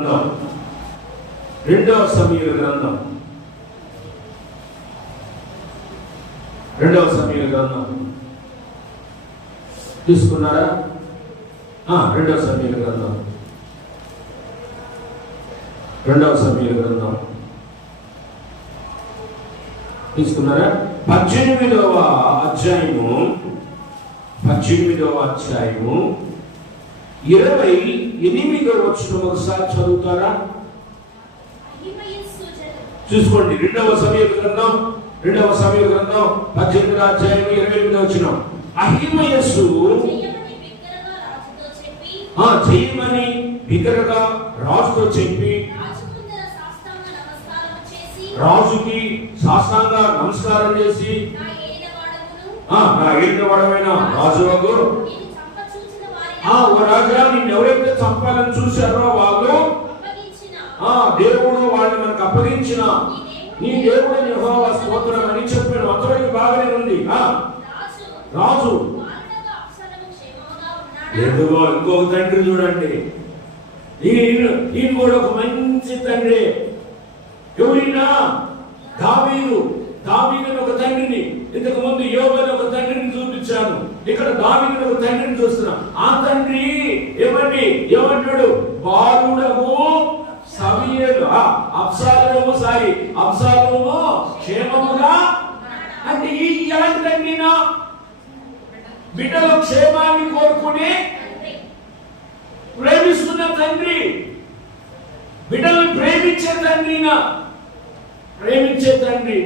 రెండవ సమూయేలు గ్రంథం తీసుకున్నారా? రెండవ సమూయేలు గ్రంథం తీసుకున్నారా? 18వ అధ్యాయము 28వ వచనం ఒకసారి చదువుతారా? చూసుకోండి. రెండవ సమూయేలు గ్రంథం 18వ అధ్యాయం 28వ వచనం. అహిమయస్సు చేయమని బిగ్గరగా రాజుతో చెప్పి రాజుకి సాష్టాంగ నమస్కారం చేసి, నా ఏలినవాడమైన రాజువకు, ఓ రాజా, నిన్ను ఎవరైతే చంపాలని చూశారో వాళ్ళు దేవుడు వాళ్ళని మనకు అప్పగించిన నీ దేవుడు యెహోవా స్తోత్రం అని చెప్పాను. అంతవరకు బాగానే ఉంది. రాజు ఎందుకో ఇంకొక తండ్రి చూడండి, ఈయన కూడా ఒక మంచి తండ్రి. ఎవరైనా దావీదుని ఒక తండ్రిని, ఇంతకు ముందు యోబుని ఒక తండ్రిని చూపించాను. ఇక్కడ దావీదుని ఒక తండ్రిని చూస్తున్నా. ఆ తండ్రి ఏమంటాడు? బాలుడగు సమూయేలు అబ్షాలోము క్షేమముగా. అంటే ఎలాంటి తండ్రినా? బిడ్డల క్షేమాన్ని కోరుకుని ప్రేమిస్తున్న తండ్రి, బిడ్డలను ప్రేమించే తండ్రినా? ప్రేమించే తండ్రి.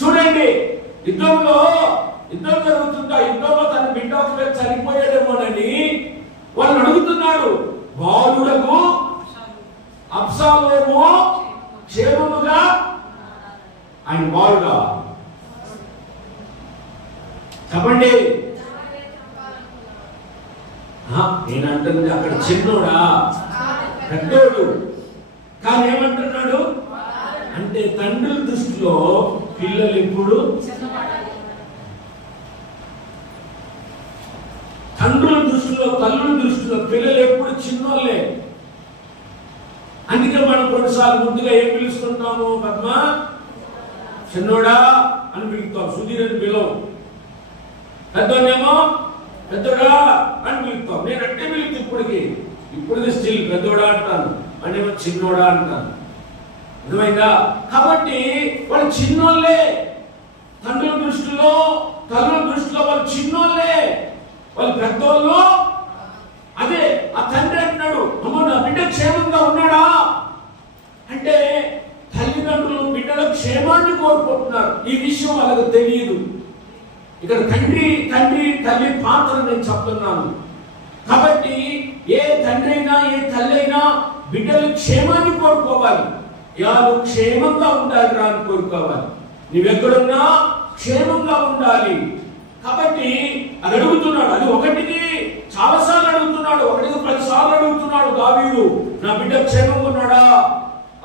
చూడండి, యుద్ధం జరుగుతుందా? యుద్ధంలో తన బిడ్డ ఒకవేళ చనిపోయాడేమోనని వాళ్ళు అడుగుతున్నాడు. బాలుడకు అబ్షాలోము క్షేమముగా. ఆయన బాలుడా? చెప్పండి. నేనంటుంది అక్కడ చిన్నోడా పెద్దోడు. కానీ ఏమంటున్నాడు అంటే తండ్రుల దృష్టిలో పిల్లలు ఎప్పుడు, తండ్రుల దృష్టిలో, తల్లుల దృష్టిలో పిల్లలు ఎప్పుడు చిన్నోళ్ళే. అందుకే మనం కొన్నిసార్లు ముందుగా ఏం పిలుస్తుంటాము? పద్మ చిన్నోడా అని పిలుస్తాం, సుధీర్ అని పిలవం. పెద్దోనేమో పెద్దోడా అని పిలుస్తాం. నేను అంటే పిలుస్తాను ఇప్పటికి స్టిల్ పెద్దోడా అంటాను, అనేమో చిన్నోడా అంటాను. అర్థమైందా? కాబట్టి వాళ్ళు చిన్నోళ్ళే. తండ్రుల దృష్టిలో, తల్లుల దృష్టిలో వాళ్ళు చిన్నోళ్ళే, వాళ్ళు పెద్దోళ్ళు. అదే ఆ తండ్రి అంటున్నాడు, అమ్మో నా బిడ్డ క్షేమంగా ఉన్నాడా అంటే తల్లిదండ్రులు బిడ్డల క్షేమాన్ని కోరుకుంటున్నారు. ఈ విషయం వాళ్ళకు తెలియదు. ఇక్కడ తల్లి పాత్ర నేను చెప్తున్నాను. కాబట్టి ఏ తండ్రి అయినా ఏ తల్లి అయినా బిడ్డల క్షేమాన్ని కోరుకోవాలి. వాళ్ళు క్షేమంగా ఉండాలి రా అని కోరుకోవాలి. నువ్వెక్కడున్నా క్షేమంగా ఉండాలి. కాబట్టి అది అడుగుతున్నాడు. అది ఒకటికి చాలాసార్లు అడుగుతున్నాడు, 10 సార్లు అడుగుతున్నాడు దావీదు. నా బిడ్డ క్షేమంగా ఉన్నాడా?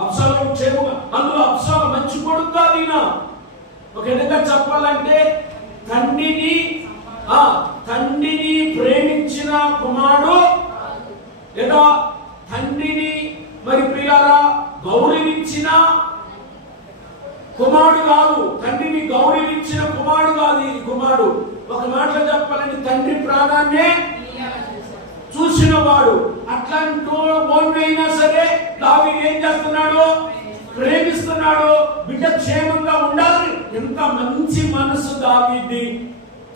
అబ్షాలోము క్షేమంగా. అందులో అబ్షాలోము మంచి కొడుకు కాదు. ఈయన ఒక విధంగా చెప్పాలంటే తండ్రిని ప్రేమించిన కుమారుడు, లేదా తండ్రిని మరి ప్రియారా గౌరవించిన కుమారుడు కాదు. తండ్రిని గౌరవించిన కుమారుడు కాదు ఈ కుమారుడు. ఒక మాటలో చెప్పాలంటే తండ్రి ప్రాణాన్నే చూసిన వాడు. అట్లాంటి సరే దావీదు ఏం చేస్తున్నాడు? ప్రేమిస్తున్నాడు. బిడ్డ క్షేమంగా ఉండాలి. ఎంత మంచి మనసు దావీది.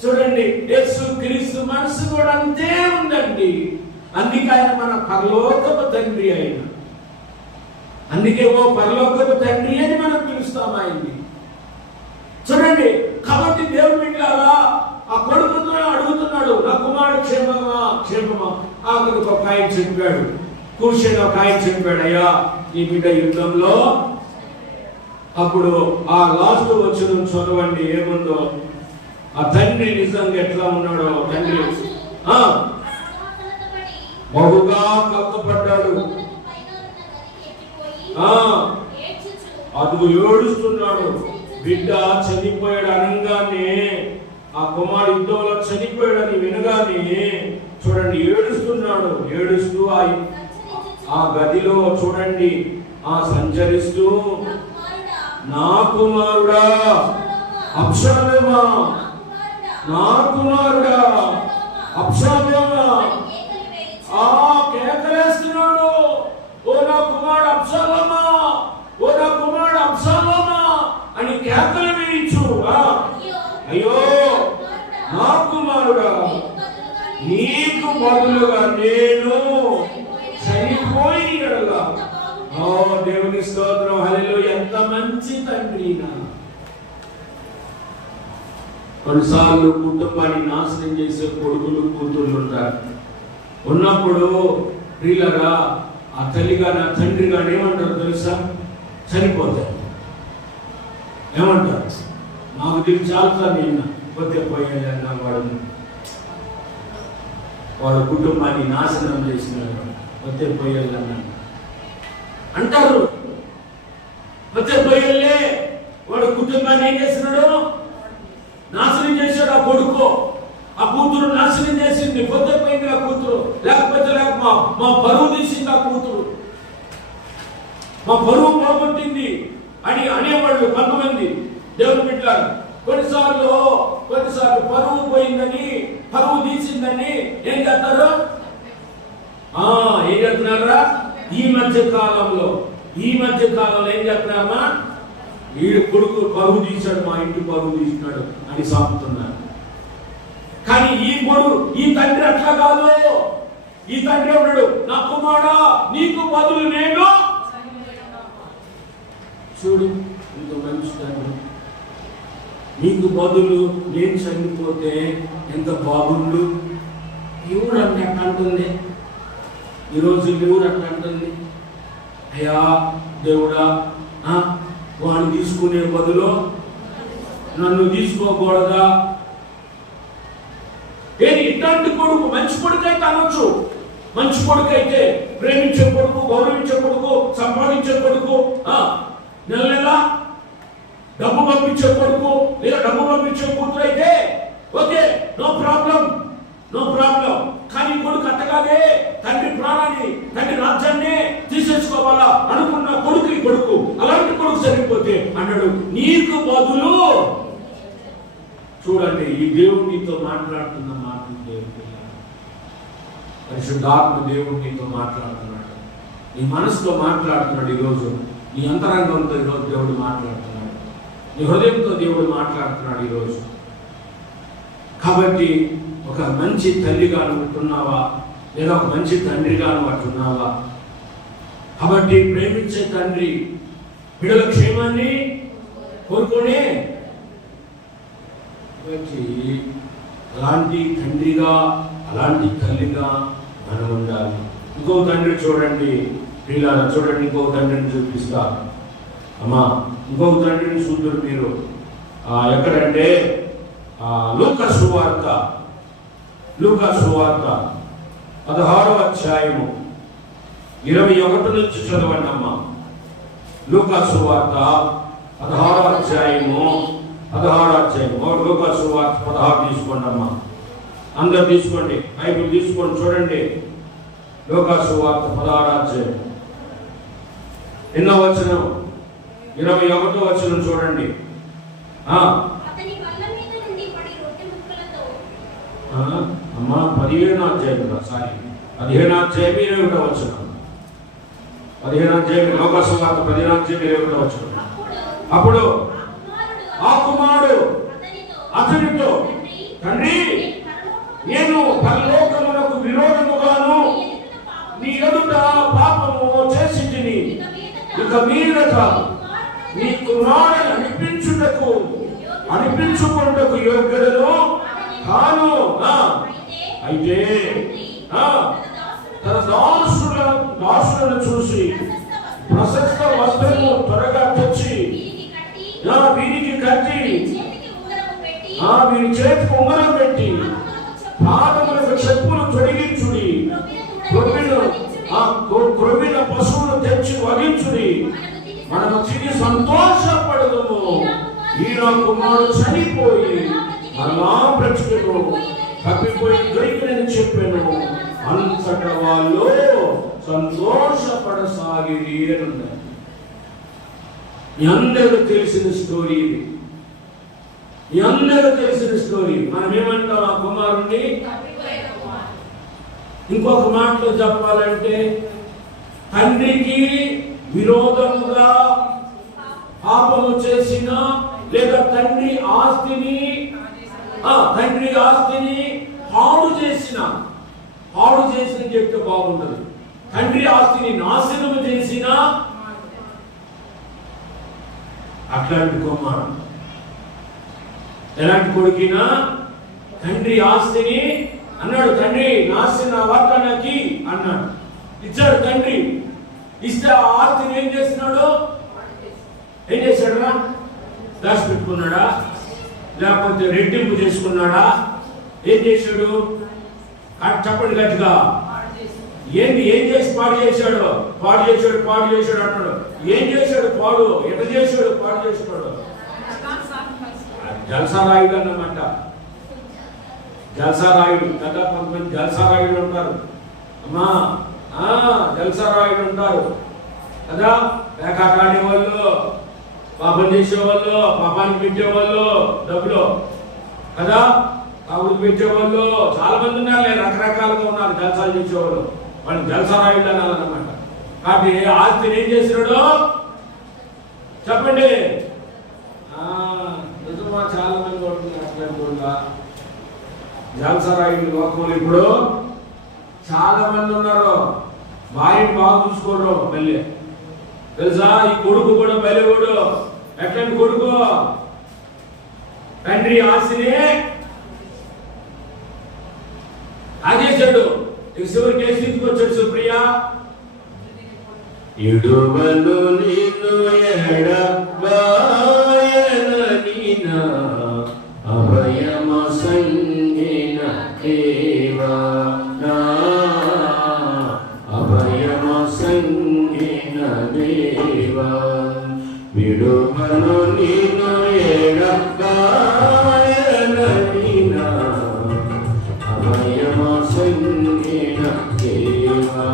చూడండి, యేసు క్రీస్తు మనసు కూడా అంతే ఉందండి. అందుకే ఆయన మన పరలోకపు తండ్రి. ఆయన అందుకే ఓ పరలోకపు తండ్రి అని మనం పిలుస్తాం ఆయన్ని. చూడండి, కాబట్టి దేవుని బిడ్డలారా ఆ కొడుకుతో అడుగుతున్నాడు, నా కుమారుడు క్షేమమా? ఆఖరికి ఒక ఆయన చెప్పాడు, కూర్చొని ఒక ఆయన చెప్పాడు, అయ్యా ఈ బిడ్డ యుద్ధంలో. అప్పుడు ఆ లాస్ట్ వచ్చిన చదవండి ఏముందో. ఆ తండ్రి నిజంగా ఎట్లా ఉన్నాడో. తండ్రి బహుగా కష్టపడ్డాడు. అదుగు ఏడుస్తున్నాడు. బిడ్డ చనిపోయాడు అనగానే ఆ కుమారుడు యుద్ధంలో చనిపోయాడని వినగానే చూడండి ఏడుస్తున్నాడు. ఏడుస్తూ ఆ ఆ గదిలో చూడండి సంచరిస్తూ, నా కుమారుడా అబ్షాలోమా, నా కుమారుడా అబ్షాలోమా కేకలేస్తున్నాడు. ఓ నా కుమారుడు అబ్షాలోమా, ఓ నా కుమారుడు అబ్షాలోమా అని కేకలు వేయించు. అయ్యో నా కుమారుడా, నీకు బదులుగా నేను చనిపోయి ఎడలా. దేవుని స్తోత్రం, హల్లెలూయా. ఎంత మంచి తండ్రి. కొన్నిసార్లు కుటుంబాన్ని నాశనం చేసే కొడుకులు కూతుర్లు ఉంటారు. ఉన్నప్పుడు ప్రియులరా, ఆ తల్లిగా నా తండ్రిగా ఏమంటారు తెలుసా? చనిపోతారు. ఏమంటారు? నాకు దీనికి చాలా నిన్న పోతే పోయాలి అన్న వాడు కుటుంబాన్ని నాశనం చేసినాడు, పోతే పోయాలి అన్న అంటారు. పోతే పోయాలే, వాడు కుటుంబాన్ని ఏం చేసినాడు? నాశనం చేశాడు. ఆ కొడుకు, ఆ కూతురు నాశనం చేసింది. పోతే పోయింది ఆ కూతురు. లేకపోతే మా పరువు తీసింది ఆ కూతురు, మా పరువు పోగొట్టింది అని అనేవాళ్ళు కొంతమంది దేవుని బిడ్డలు. కొన్నిసార్లు పరువు పోయిందని, పరువు తీసిందని ఏం చేస్తారు? ఏం చేస్తున్నారా? ఈ మధ్య కాలంలో ఏం చేస్తున్నామా? వీడు కొడుకు పరువు తీశాడు, మా ఇంటి పరువు తీసినాడు అని సాగుతున్నారు. కానీ ఈ తండ్రి అట్లా కాదు. ఈ తండ్రి ఉన్నాడు, నా కుమారుడా నీకు బదులు నేను. చూడు ఇంత మంచి తండ్రి, నీకు బదులు నేను చనిపోతే ఎంత బాగుండు. ఎవరు అంటే అట్లా అంటుంది ఈరోజు? ఎవరు అట్లా అంటుంది? అయ్యా దేవుడా, వాడు తీసుకునే బదులు నన్ను తీసుకోకూడదా? ఏది ఇట్లాంటి కొడుకు? మంచి కొడుకు అయితే అనొచ్చు. మంచి కొడుకు అయితే, ప్రేమించే కొడుకు, గౌరవించే కొడుకు, సంపాదించే కొడుకు, నెల నెల డబ్బు పంపించే కొడుకు లేదా డబ్బు పంపించే కూతురు అయితే ఓకే, నో ప్రాబ్లం. కానీ కొడుకు అట్టగానే తండ్రి ప్రాణాన్ని, తండ్రి రాజ్యాన్ని తీసేసుకోవాలా అనుకున్న కొడుకు అలాంటి కొడుకు సరిపోతే అన్నాడు, నీకు బదులు. చూడండి, ఈ దేవుడు నీతో మాట్లాడుతున్న మాటలు. దేవుడు పరిశుద్ధాత్మ దేవుడు నీతో మాట్లాడుతున్నాడు, నీ మనసుతో మాట్లాడుతున్నాడు. ఈరోజు నీ అంతరంగంతో ఈరోజు దేవుడు మాట్లాడుతున్నాడు, నీ హృదయంతో దేవుడు మాట్లాడుతున్నాడు ఈరోజు. కాబట్టి ఒక మంచి తల్లిగా నువ్వుతున్నావా, లేదా ఒక మంచి తండ్రిగా నువ్వు అట్టున్నావా? కాబట్టి ప్రేమించే తండ్రి బిడ్డల క్షేమాన్ని కోరుకునే అలాంటి తండ్రిగా, అలాంటి తల్లిగా మనం ఉండాలి. ఇంకో తండ్రి చూడండి పిల్లల, చూడండి ఇంకో తండ్రిని చూపిస్తా అమ్మా. ఇంకో తండ్రిని చూద్దరు మీరు. ఎక్కడంటే లూకా సువార్త 16వ అధ్యాయము 21 నుంచి చదవండి అమ్మా. లూకా సువార్త 16వ అధ్యాయము లూకా సువార్త 16 తీసుకోండి అమ్మా. అందరు తీసుకోండి, బైబిల్ తీసుకోండి. చూడండి లూకా సువార్త 16వ అధ్యాయం ఎన్నో వచనం? 21వ వచనం చూడండి. అమ్మా 15వ అధ్యాయం 21వ వచనం. 15వ అధ్యాయం లూకా సువార్త 15వ అధ్యాయం 21వ వచనం. అప్పుడు ఆ కుమారుడు అతనితో, తండ్రి నేను పరలోకమునకు విరోధముగాను నీ ఎదుట పాపము చేసితిని, ఇక మీదట నీ కుమారుని అనిపించుకుంటకు యోగ్యుడను కాను. అయితే తన దాసులను చూసి ప్రశస్త వస్త్రము త్వరగా తెచ్చి వీరికి కట్టి వీరి చేతికి ఉంగరం పెట్టి పాదములకు చెప్పులు తొడిగించుడి, క్రొవ్విన పశువును తెచ్చి వధించుడి, మనము తిని సంతోషపడదుము. ఈ నా కుమారుడు చనిపోయి మరలా బ్రతికెను, తప్పిపోయి దొరికినని చెప్పాను. అంతటా వాళ్ళు సంతోష సాగిరి అని ఉన్నారు. మీ అందరూ తెలిసిన స్టోరీ ఇది. మీ అందరూ తెలిసిన స్టోరీ. మనం ఏమంటాం ఆ కుమారుణ్ణి? ఇంకొక మాటలో చెప్పాలంటే తండ్రికి విరోధముగా పాపము చేసిన లేదా తండ్రి ఆస్తిని పాడు చేసిన చెప్తే బాగుండదు. తండ్రి ఆస్తిని నాశనము చేసిన అట్లాంటి కుమారుడు. ఎలాంటి కొడుకినా తండ్రి ఆస్తిని అన్నాడు, తండ్రి నాశన వాటానికి అన్నాడు, ఇచ్చాడు తండ్రి. ఇస్తే ఆ ఆస్తిని ఏం చేస్తున్నాడు? ఏం చేశాడురా? దాచిపెట్టుకున్నాడా? లేకపోతే రెట్టింపు చేసుకున్నాడా? ఏం చేశాడు? చెప్పండి గట్టిగా. ఏం చేసి పాడు చేశాడు అంటాడు. ఏం చేశాడు? పాడు ఎట చేశాడు? పాడు చేస్తున్నాడు. జల్సారాయుడు అన్నమాట. జల్సారాయుడు కదా, కొంతమంది జల్సారాయుడు ఉంటారు అమ్మా. జల్సారాయుడు ఉంటారు కదా, పేకాట ఆడేవాళ్ళు, పాపం చేసేవాళ్ళు, పాపానికి పెట్టేవాళ్ళు, డబ్బులు కదా, కావుడికి పెట్టేవాళ్ళు చాలా మంది ఉన్నారు. రకరకాలుగా ఉన్నారు జల్సాలు చేసేవాళ్ళు. వాళ్ళు జల్సారాయుడు అనాలన్నమాట. కాబట్టి ఆస్తిని ఏం చేసినాడు చెప్పండి? నిజమా? చాలా మంది అట్లా జల్సారాయుడు లోకంలో ఇప్పుడు చాలా మంది ఉన్నారు. భార్యని బాగా చూసుకోవడం మళ్ళీ తెలుసా? ఈ కొడుకు కూడా బలివాడు. ఎట్లాంటి కొడుకు? తండ్రి ఆస్తిని ఆగేశాడు. చివరికి ఏ స్థితికి వచ్చాడు సుప్రియ? ఇడువను నిన్ను ఎడబాయననినా అభయమ సంగిన దేవా, అభయమ సంగిన దేవా. విడువను నిన్ను ఎడబాయననినా అభయమ సంగిన దేవా,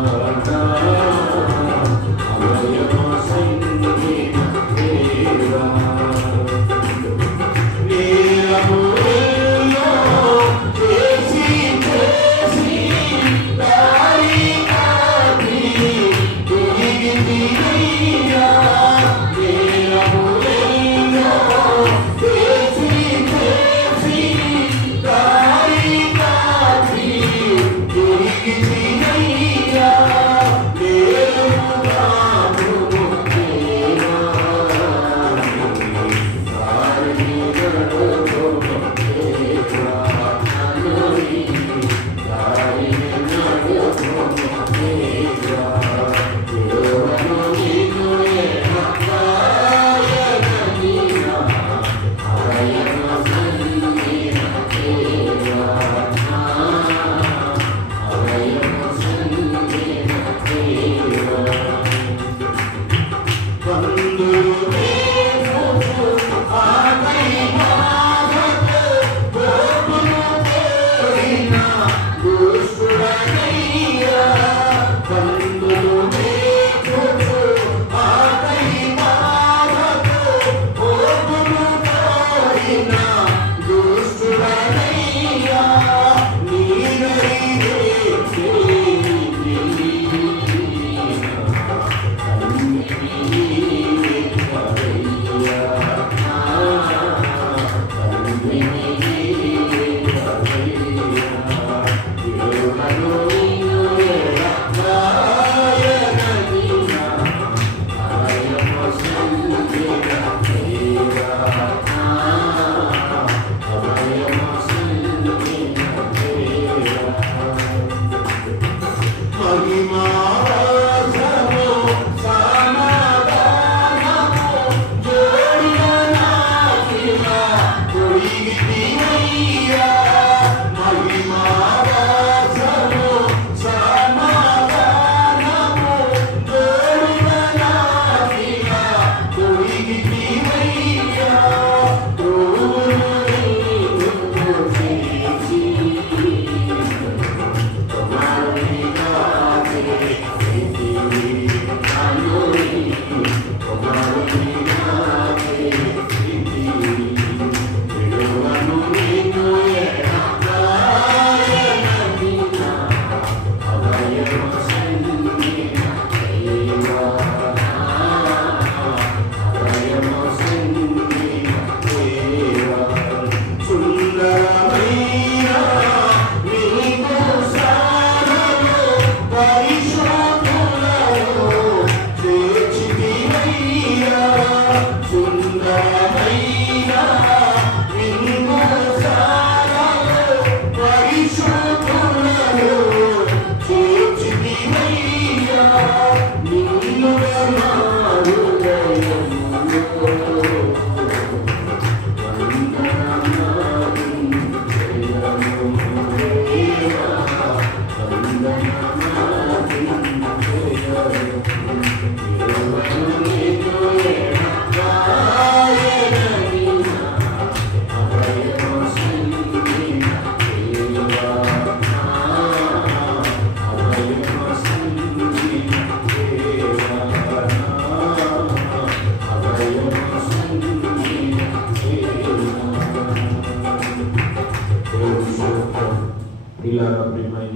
ఇలాగా ప్రియమైన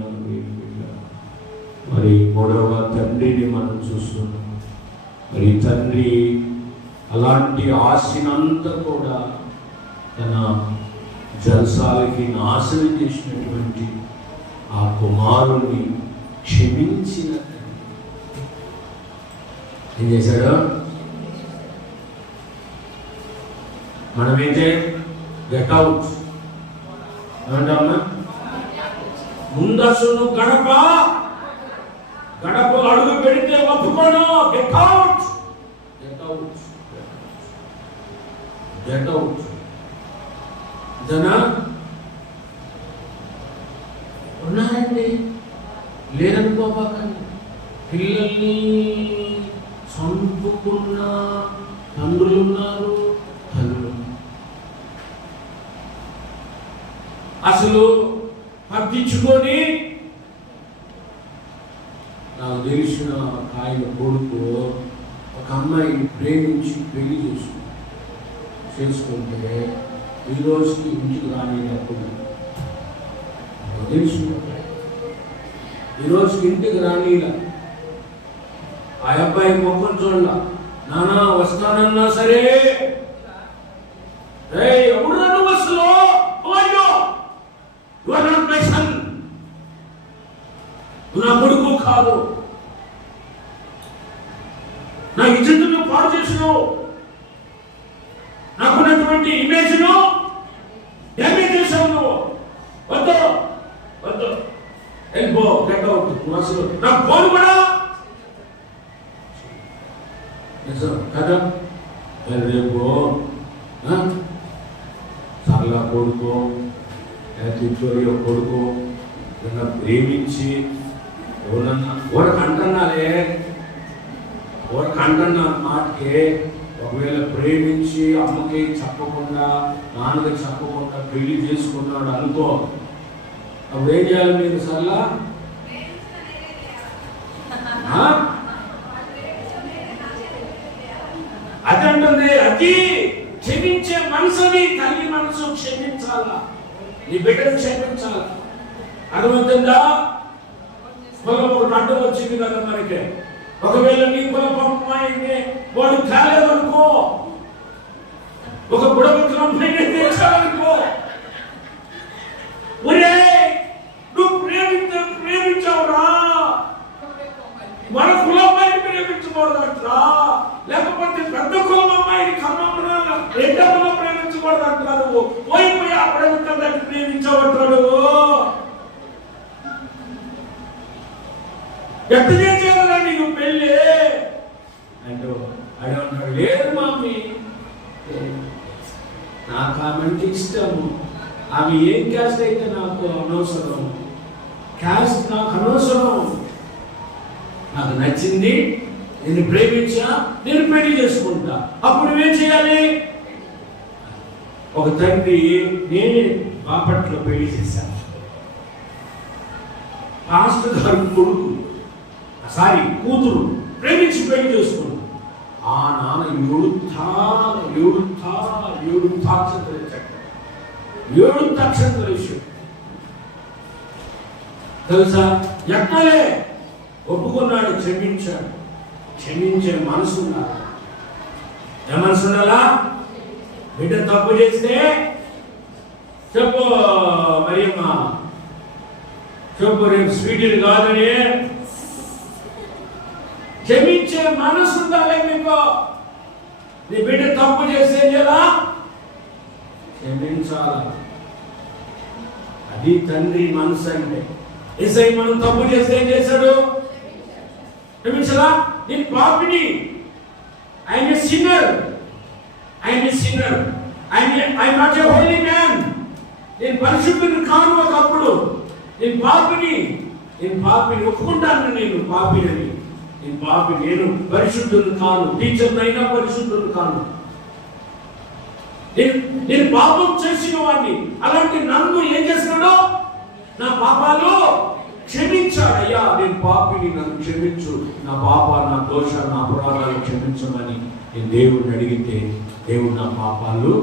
మరి మూడవ తండ్రిని మనం చూస్తున్నాం. మరి తండ్రి అలాంటి ఆశనంతా కూడా తన జల్సాలకి నాశనం చేసినటువంటి ఆ కుమారుని క్షమించిన ఏం చేశాడు? మనమైతే గెట్ అవుట్ ఏమంటామా? ముందస్తును గడప అడుగు పెడితే ఒప్పుకోను. Get out, get out, get out. జనా ఉన్నారండి, లేరనుకోబాకండి. పిల్లల్ని చంపుకున్న తండ్రులు ఉన్నారు, తల్లులు. అసలు పట్టించుకొని నాకు తెలిసిన ఆయన కొడుకు ఒక అమ్మాయిని ప్రేమించి పెళ్లి చేసుకుంటే ఈ రోజుకి ఇంటికి రానిటప్పుడు తెలుసు, ఈ రోజుకి ఇంటికి రానిలా. ఆ అబ్బాయి మొక్కలు చూడాల, నానా వస్తానన్నా సరే, ఎవడు నన్ను బస్సులో నా కొడుకు కాదు, నా ఇజ్జతును పాడు చేసినావు, నాకున్నటువంటి ఇమేజ్ను డ్యామేజ్ చేసావు నువ్వు. వద్దు వద్దు, వెళ్ళిపో, గెట్ అవుట్. అసలు నా ఫోన్ కూడా కదా. రేపు సరళ కొడుకు, విక్టోరియా కొడుకు ప్రేమించి అంటున్నా మాటకి ఒకవేళ ప్రేమించి అమ్మకి చెప్పకుండా నాన్నకి చెప్పకుండా పెళ్లి చేసుకున్నాడు అనుకో, అప్పుడు ఏం చేయాలి మీరు? సరళ అదంటుంది, అది క్షమించే మనసుని తల్లి మనసు క్షమించాలా, నీ బిడ్డను క్షమించాలా. అర్థమవుతుందా? కులం ఒకటి అడ్డం వచ్చింది కదా మనకి. ఒకవేళ నీ కులం అమ్మాయిని వాడు కాలేదనుకో, ఒక బుడబుద్ధుల అమ్మాయిని తెచ్చావనుకో, ఒరే నువ్వు ప్రేమించావురా, మన కులం అమ్మాయిని ప్రేమించకూడదంటరా, లేకపోతే పెద్ద కులం అమ్మాయిని కమ్మమ్మన రెండమ్మలో ప్రేమించకూడదంటరా, నువ్వు పోయిపోయి ఆ బుడబుద్ధుల దాన్ని ప్రేమించావంటరా నువ్వు. ఎట్లా చేసేదా నీకు పెళ్ళి అంటూ అడుగున్నాడు. లేదు మమ్మీ, నాకు ఆమెకి ఇష్టము, ఆమె ఏం క్యాస్ట్ అయితే నాకు అనవసరం, క్యాస్ట్ నాకు అనవసరం, నాకు నచ్చింది, నేను ప్రేమించా, నేను పెళ్లి చేసుకుంటా. అప్పుడు నువ్వేం చేయాలి? ఒక తండ్రి, నేనే బాపట్ల పెళ్లి చేశాను, పాస్టర్ గారు కొడుకు కూతురు ప్రేమించి పెళ్లి చేసుకున్నాడు. ఆ నాన్న ఏడు అక్షంతలు తెలుసా? ఎక్కలే ఒప్పుకున్నాడు, క్షమించాడు. క్షమించే మనసు ఉండాలి. ఏ మనసు ఉండాలా? బిడ్డ తప్పు చేస్తే చెప్పు మరియమ్మ, చెప్పు రేపు స్వీటీలు కాదని క్షమించే మనసు ఉండాలి మీకు. నీ బిడ్డ తప్పు చేస్తే ఎలా క్షమించాల. అది తండ్రి మనసు అంటే. ఏసై మనం తప్పు చేస్తే ఏం చేశాడు? క్షమించలా? నేను పాపిని, ఆయన sinner, I'm not a Holi man, నేను పరిశుద్ధుని కాను. ఒకప్పుడు నేను పాపిని ఒప్పుకుంటాను, నేను పాపిని, నేను పరిశుద్ధుని కాను, టీచర్నైనా పరిశుద్ధుని కాను, నేను పాపం చేసిన వాడిని. అలాంటి నన్ను ఏం చేస్తున్నాడో, నా పాపాలు క్షమించాడు. అయ్యా నేను పాపిని, నన్ను క్షమించు, నా పాప, నా దోష, నా అపరాధాలు క్షమించమని నేను దేవుడిని అడిగితే దేవుడు నా పాపాలు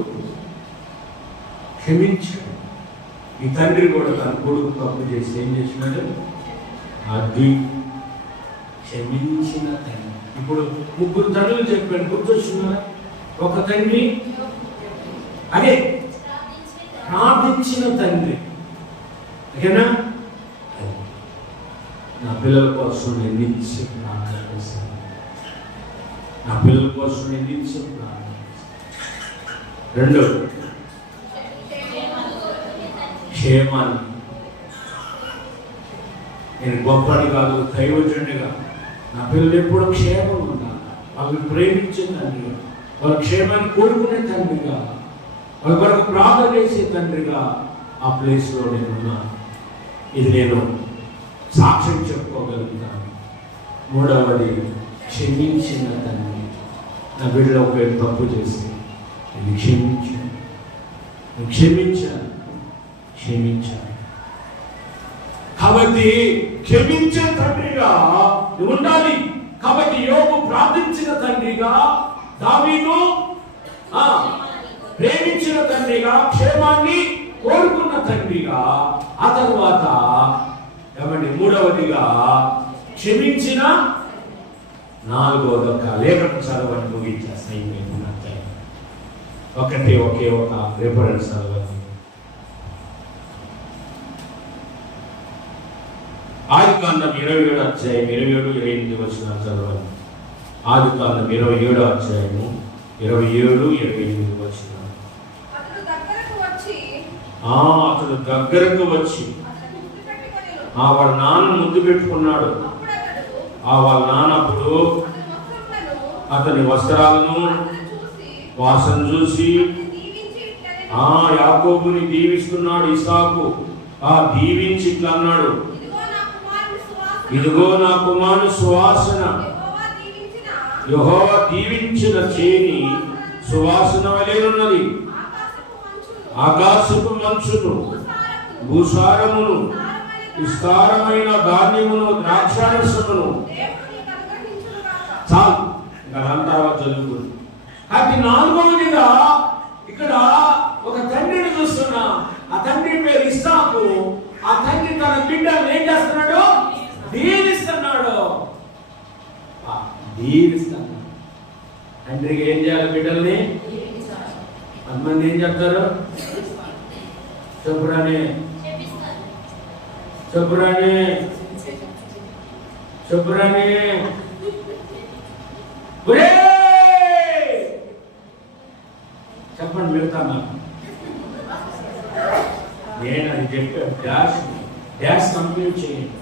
క్షమించాడు. ఈ తండ్రి కూడా తన కొడుకు తప్పు చేసి ఏం చేసినాడు? అది క్షమించిన తండ్రి. ఇప్పుడు ముగ్గురు తండ్రులు చెప్పాను, గుర్తొస్తున్నారా? ఒక తండ్రి అదే ప్రార్థించిన తండ్రి, ఓకేనా? నా పిల్లల కోసం నేను నిత్యం ప్రార్థన చేశాను. నా పిల్లల కోసం నేను నిత్యం ప్రార్థన చేశాను. రెండు, క్షేమాన్ని. నేను గొప్పని కాదు, దైవజనుడిగా నా పిల్లలు ఎప్పుడు క్షేమం ఉండాలి. వాళ్ళని ప్రేమించే తండ్రిగా, వాళ్ళ క్షేమాన్ని కోరుకునే తండ్రిగా, వాళ్ళ కొరకు ప్రార్థన చేసే తండ్రిగా ఆ ప్లేస్లో నేను ఉన్నాను. ఇది నేను సాక్ష్యం చెప్పుకోగలుగుతాను. మూడవది, క్షమించిన తండ్రి. నా బిడ్డలో ఒక తప్పు చేసి ఇది క్షమించాను, క్షమించాను. కాబట్టి క్షమించే తండ్రిగా ఉండాలి. కాబట్టి యోబు ప్రార్థించిన తండ్రిగా, దావీదు ప్రేమించిన తండ్రిగా, క్షేమాన్ని కోరుకున్న తండ్రిగా, ఆ తర్వాత ఏమండి మూడవదిగా క్షమించిన, నాలుగవది ఒక లేఖను చదవని ముగించేస్తాయి. ఒకే ఒక రిఫరెన్స్ చదవాలి. ఆదికాండం 27వ అధ్యాయం 27-28 వచనాలు చదవాలి. ఆదికాండం 27వ అధ్యాయము 27-28 వచనాలు. అతడు దగ్గరకు వచ్చి వాళ్ళ నాన్న ముద్దు పెట్టుకున్నాడు. వాళ్ళ నాన్న అప్పుడు అతని వస్త్రాలను వాసన చూసి యాకోబుని దీవిస్తున్నాడు. ఇసాకు దీవించి ఇట్లా అన్నాడు, ఇదిగో నా కుమారుని సువాసన, యెహోవా దీవించిన చేని సువాసన వలెనున్నది. ఆకాశపు మంచును, భూసారమును, విస్తారమైన ధాన్యమును, ద్రాక్షారసమును. చాలు, ఇంకా దాని తర్వాత చదువుకుంది. అది నాలుగవదిగా ఇక్కడ ఒక తండ్రిని చూస్తున్నా. ఆ తండ్రి పేరు ఇస్సాకు. ఆ తండ్రి తన బిడ్డను ఏం చేస్తున్నాడు? దీవిస్తున్నాడు. తండ్రికి ఏం చేయాలి? బిడ్డల్ని. కొంతమంది ఏం చెప్తారు? చెప్పురానే చెప్పండి, మిగతా నాకు నేను అది చెప్పాను. డాష్ కంప్లీట్ చేయండి.